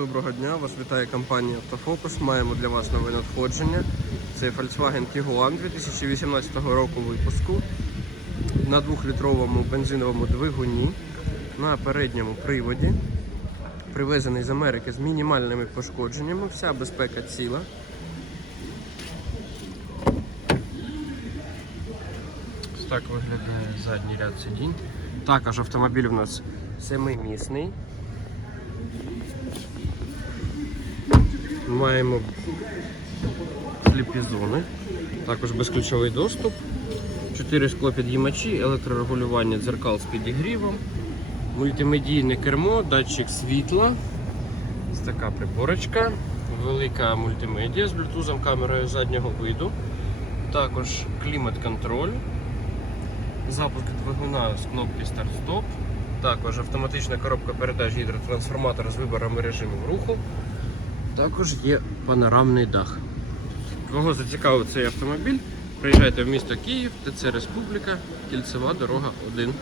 Доброго дня, вас вітає компанія Автофокус. Маємо для вас нове надходження. Це Volkswagen Tiguan 2018 року випуску на 2-літровому бензиновому двигуні на передньому приводі. Привезений з Америки з мінімальними пошкодженнями. Вся безпека ціла. Так виглядає задній ряд сидінь. Також автомобіль у нас семимісний. Маємо фліпізони, також безключовий доступ, 4 склопідіймачі, електрорегулювання дзеркал з підігрівом, мультимедійне кермо, датчик світла, ось така приборочка, велика мультимедіа з блютузом, камерою заднього виду, також клімат-контроль, запуск двигуна з кнопки старт-стоп, також автоматична коробка передач гідротрансформатор з виборами режимів руху. Також є панорамний дах. Кого зацікавив цей автомобіль, приїжджайте в місто Київ, ТЦ Республіка, Кільцева дорога 1.